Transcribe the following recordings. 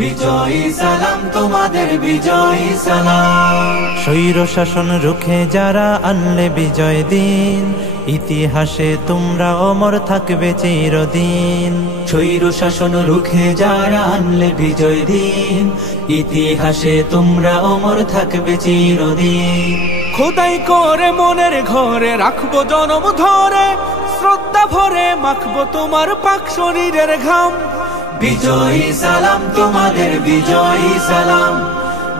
বিজয়ী সালাম তোমাদের, বিজয়ী সালাম। স্বৈর শাসন রুখে যারা আনলে বিজয় দিন, ইতিহাসে তোমরা অমর থাকবে চিরদিন। স্বৈর শাসন রুখে যারা আনলে বিজয় দিন, ইতিহাসে তোমরা অমর থাকবে চিরদিন। খোদাই করে মনের ঘরে রাখবো জনম ধরে, শ্রদ্ধা ভরে মাখবো তোমার পাক শরীরের ঘাম। বিজয়ী সালাম তোমাদের, বিজয়ী সালাম।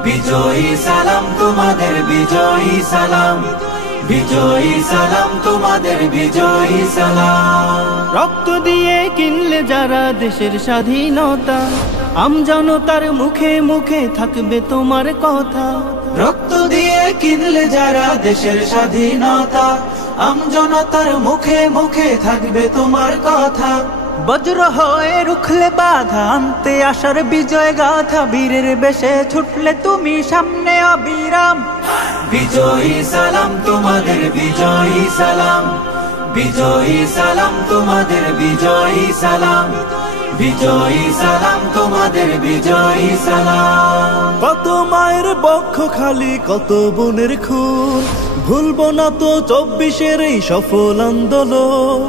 বিজয়ী সালাম তোমাদের, বিজয়ী সালাম। বিজয়ী সালাম তোমাদের, বিজয়ী সালাম। রক্ত দিয়ে কিনলে যারা দেশের স্বাধীনতা, আমজনতার মুখে মুখে থাকবে তোমার কথা। রক্ত দিয়ে কিনলে যারা দেশের স্বাধীনতা, আমজনতার মুখে মুখে থাকবে তোমার কথা। বজ্র হয়ে রুখলে বাধা, আনতে আসার বিজয় গাথা। বীরের বেশে ছুটলে তুমি সামনে অবিরাম। বিজয়ী সালাম তোমাদের, বিজয়ী সালাম। বিজয়ী সালাম তোমাদের, বিজয়ী সালাম। বিজয়ী সালাম তোমাদের, বিজয়ী সালাম। কত মায়ের বক্ষ খালি, কত বোনের খুন, ভুলবো না তো 24-এর এই সফল আন্দোলন।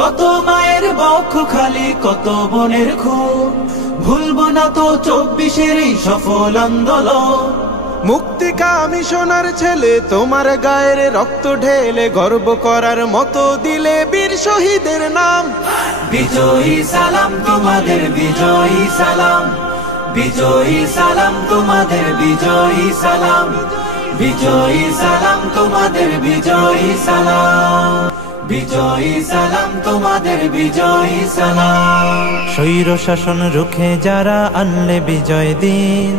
কত মায়ের বক্ষ খালি, কত বোনের খুন, ভুলবো না তো 24-এর এই সফল আন্দোলন। মুক্তিকামী সোনার ছেলে তোমার গায়ের রক্ত ঢেলে, গর্ব করার মতো দিলে বীর শহীদের নাম। বিজয়ী সালাম তোমাদের, বিজয়ী সালাম। বিজয়ী সালাম তোমাদের, বিজয়ী সালাম। বিজয়ী সালাম তোমাদের, বিজয়ী সালাম। বিজয়ী সালাম তোমাদের, বিজয়ী সালাম। স্বৈর শাসন রুখে যারা আনলে বিজয় দিন,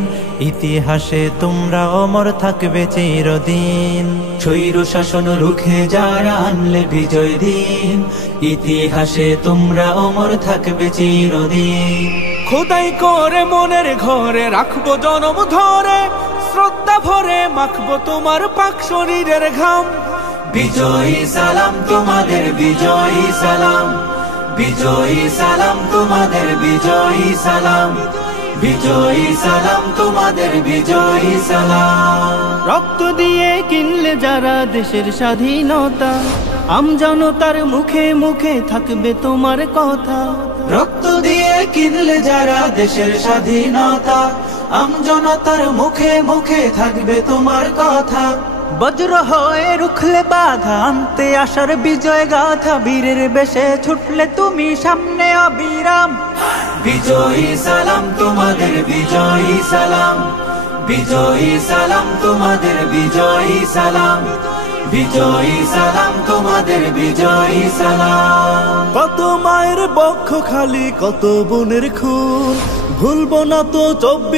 ইতিহাসে তোমরা অমর থাকবে চিরদিন। স্বৈর শাসন রুখে যারা আনলে বিজয় দিন, ইতিহাসে তোমরা অমর থাকবে চিরদিন। খোদাই করে মনের ঘরে রাখবো জনম ধরে, শ্রদ্ধা ভরে মাখবো তোমার পাক শরীরের ঘাম। বিজয়ী সালাম তোমাদের, বিজয়ী সালাম। বিজয়ী সালাম তোমাদের, বিজয়ী সালাম। বিজয়ী সালাম তোমাদের, বিজয়ী সালাম। রক্ত দিয়ে কিনলে যারা দেশের স্বাধীনতা, আমজনতার মুখে মুখে থাকবে তোমার কথা। রক্ত দিয়ে কিনলে যারা দেশের স্বাধীনতা, আমজনতার মুখে মুখে থাকবে তোমার কথা। বজ্র হয়ে রুখলে বাধা, আনতে আসার বিজয় গাথা। বীরের বেশে ছুটলে তুমি সামনে অবিরাম। বিজয়ী সালাম তোমাদের, বিজয়ী সালাম। বিজয়ী সালাম তোমাদের, বিজয়ী সালাম। বিজয়ী সালাম তোমাদের, বিজয়ী সালাম। কত মায়ের বক্ষ খালি, কত বোনের খুন, ভুলবো না তো 24